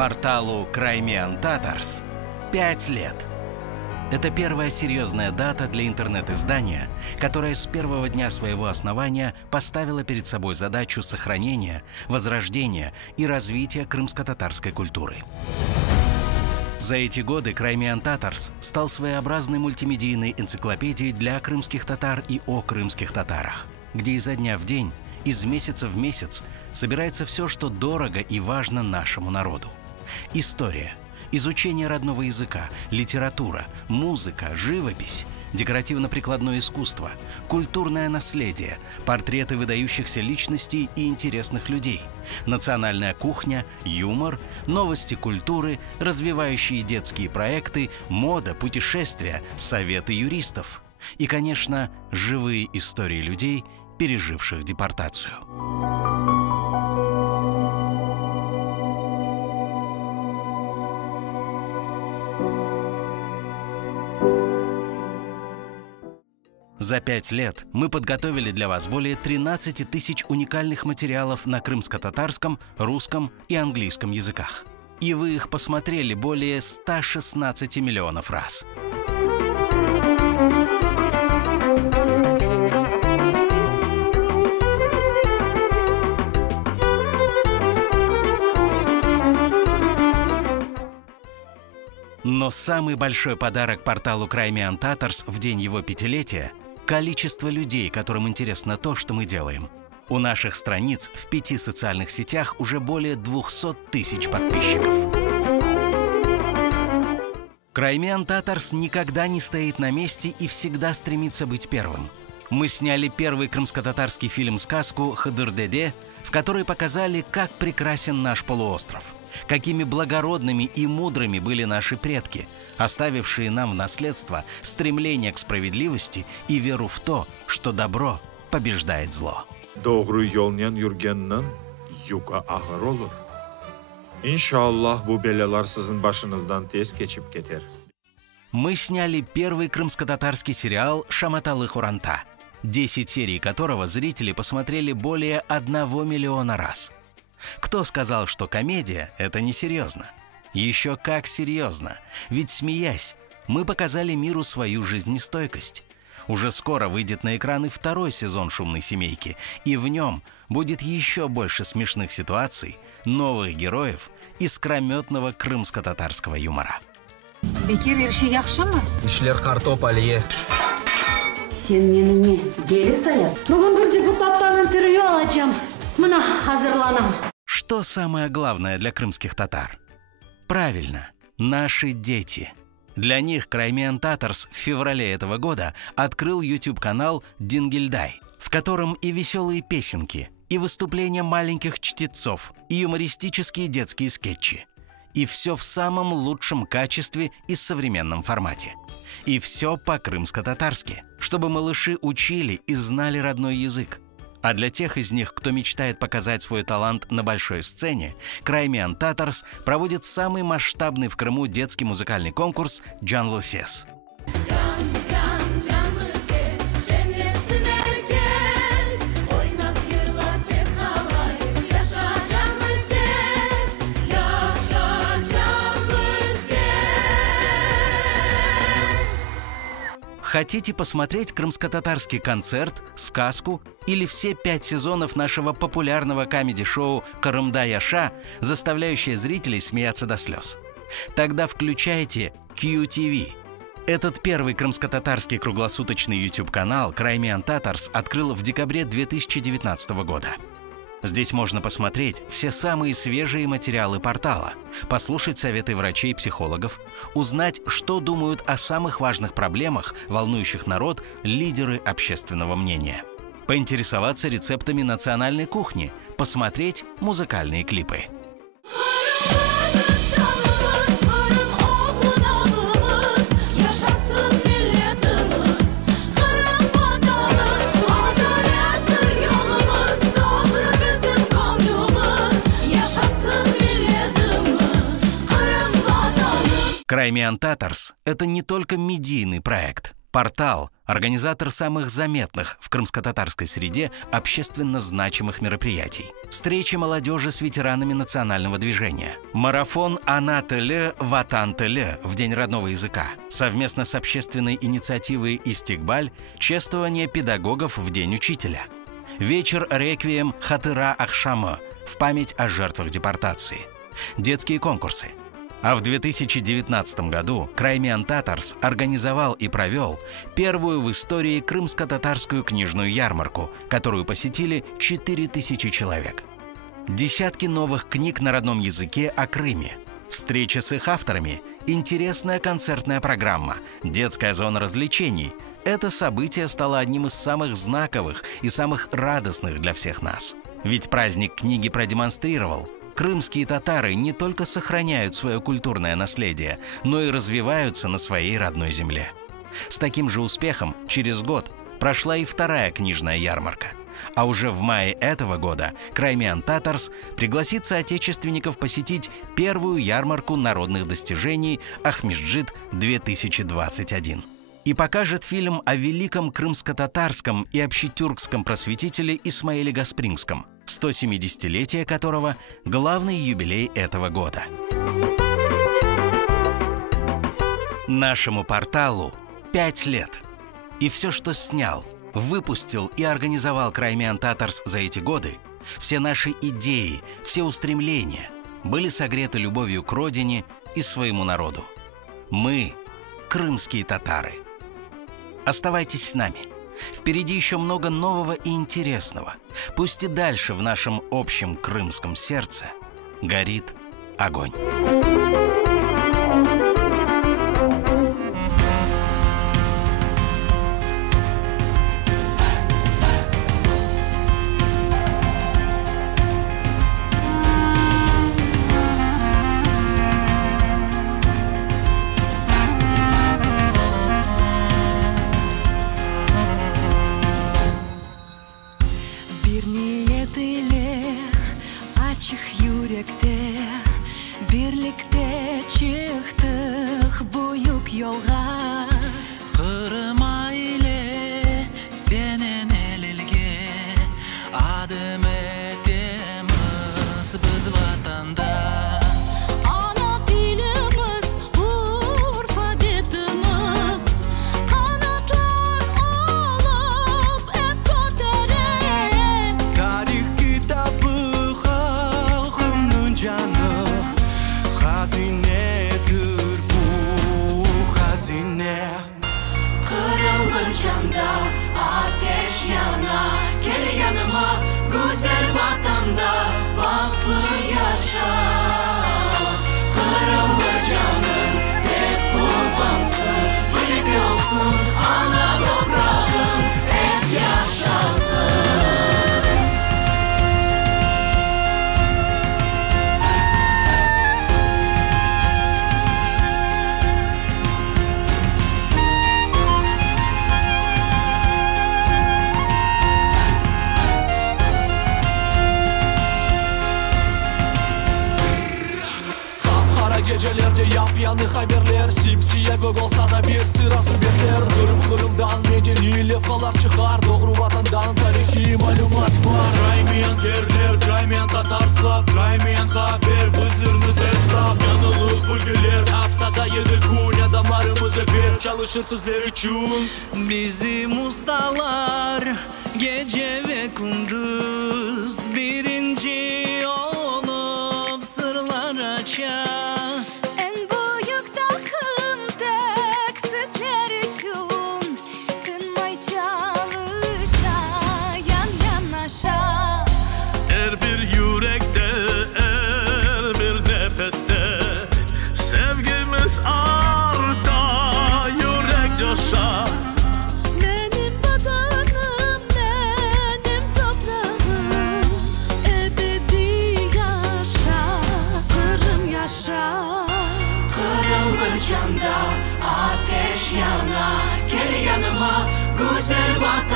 Порталу Crimean Tatars 5 лет. Это первая серьезная дата для интернет-издания, которое с первого дня своего основания поставило перед собой задачу сохранения, возрождения и развития крымско-татарской культуры. За эти годы Crimean Tatars стал своеобразной мультимедийной энциклопедией для крымских татар и о крымских татарах, где изо дня в день, из месяца в месяц собирается все, что дорого и важно нашему народу. История, изучение родного языка, литература, музыка, живопись, декоративно-прикладное искусство, культурное наследие, портреты выдающихся личностей и интересных людей, национальная кухня, юмор, новости культуры, развивающие детские проекты, мода, путешествия, советы юристов и, конечно, живые истории людей, переживших депортацию. За 5 лет мы подготовили для вас более 13 тысяч уникальных материалов на крымско-татарском, русском и английском языках. И вы их посмотрели более 116 миллионов раз. Но самый большой подарок порталу Crimean Tatars в день его 5-летия – количество людей, которым интересно то, что мы делаем. У наших страниц в 5 социальных сетях уже более 200 тысяч подписчиков. Crimean Tatars никогда не стоит на месте и всегда стремится быть первым. Мы сняли первый крымско-татарский фильм-сказку «Хыдыр-деде», в которой показали, как прекрасен наш полуостров, какими благородными и мудрыми были наши предки, оставившие нам в наследство стремление к справедливости и веру в то, что добро побеждает зло. Doğru yoldan yürgenden yuka ağır olur. İnşallah bu belalar sizin başınızdan tez geçip keter. Мы сняли первый крымско-татарский сериал «Шаматалы Хуранта», 10 серий которого зрители посмотрели более 1 миллиона раз. Кто сказал, что комедия – это несерьезно? Еще как серьезно, ведь, смеясь, мы показали миру свою жизнестойкость. Уже скоро выйдет на экраны 2-й сезон «Шумной семейки», и в нем будет еще больше смешных ситуаций, новых героев и скрометного крымско-татарского юмора. Бекер ерші яқшымы? Ишлер картоп алие. Сен мені не дели саяс? Бүгін бір депутаттан интервью алacağım. Мына hazırlanам. Что самое главное для крымских татар? Правильно, наши дети. Для них Crimean Tatars в феврале этого года открыл YouTube-канал «Дингильдай», в котором и веселые песенки, и выступления маленьких чтецов, и юмористические детские скетчи. И все в самом лучшем качестве и современном формате. И все по-крымско-татарски, чтобы малыши учили и знали родной язык. А для тех из них, кто мечтает показать свой талант на большой сцене, Crimean Tatars проводит самый масштабный в Крыму детский музыкальный конкурс «Canlı Ses». Хотите посмотреть крымско-татарский концерт, сказку или все 5 сезонов нашего популярного камеди-шоу «Кырымда Яша», заставляющее зрителей смеяться до слез? Тогда включайте QTV. Этот первый крымско-татарский круглосуточный YouTube-канал Crimean Tatars открыл в декабре 2019 года. Здесь можно посмотреть все самые свежие материалы портала, послушать советы врачей и психологов, узнать, что думают о самых важных проблемах, волнующих народ, лидеры общественного мнения, поинтересоваться рецептами национальной кухни, посмотреть музыкальные клипы. Crimean Tatars – это не только медийный проект. Портал – организатор самых заметных в крымско-татарской среде общественно значимых мероприятий. Встречи молодежи с ветеранами национального движения. Марафон «Ана Теле, Ватан Теле» в День родного языка. Совместно с общественной инициативой «Истикбаль» чествование педагогов в День учителя. Вечер реквием «Хатыра Ахшама» в память о жертвах депортации. Детские конкурсы. А в 2019 году Краймиан Татарс организовал и провел первую в истории крымско-татарскую книжную ярмарку, которую посетили 4000 человек. Десятки новых книг на родном языке о Крыме, встреча с их авторами, интересная концертная программа, детская зона развлечений. Это событие стало одним из самых знаковых и самых радостных для всех нас. Ведь праздник книги продемонстрировал: крымские татары не только сохраняют свое культурное наследие, но и развиваются на своей родной земле. С таким же успехом через год прошла и вторая книжная ярмарка. А уже в мае этого года Краймиан Татарс пригласит соотечественников посетить первую ярмарку народных достижений «Ахмеджид-2021». И покажет фильм о великом крымско-татарском и общетюркском просветителе Исмаиле Гаспринском, 170-летие которого – главный юбилей этого года. Нашему порталу 5 лет. И все, что снял, выпустил и организовал Краймиан Татарс за эти годы, все наши идеи, все устремления были согреты любовью к родине и своему народу. Мы – крымские татары. Оставайтесь с нами. Впереди еще много нового и интересного. Пусть и дальше в нашем общем крымском сердце горит огонь. Birlikte çıktık büyük yolga. Kırım aile senin elilge, adım etimiz biz vatanda. Ana dilimiz Urfa dedimiz, kanatlar alıp hep götere. Tarih kitabı halkımın canı. Hazinedir bu hazine. Kırılır canda ateş yana. Gel yanıma güzel vatanda bahtlı yaşa. Kırılır canın hep kurbansın. Birlikte olsun ana toprağım hep yaşasın. Gecelerde yapyanı haberler, simsiye gök olsa da bir sırası bekler. Kırımdan medeni levhalar çıkar, doğru vatandan tarihi malumat var. Krаймиан derler, Krаймиан Tatarslap, Krаймиан haber, bizlerini teslap. Yanılık bölgeler, haftada 7 gün adamlarımızı pek çalışır sizler için. Bizim ustalar gece ve gündüz birinci olup sırlar açar. Benim vatanım, benim toprağım, ebedi yaşa, Kırım yaşa. Kırılır canda ateş yana. Gel yanıma güzel vatan.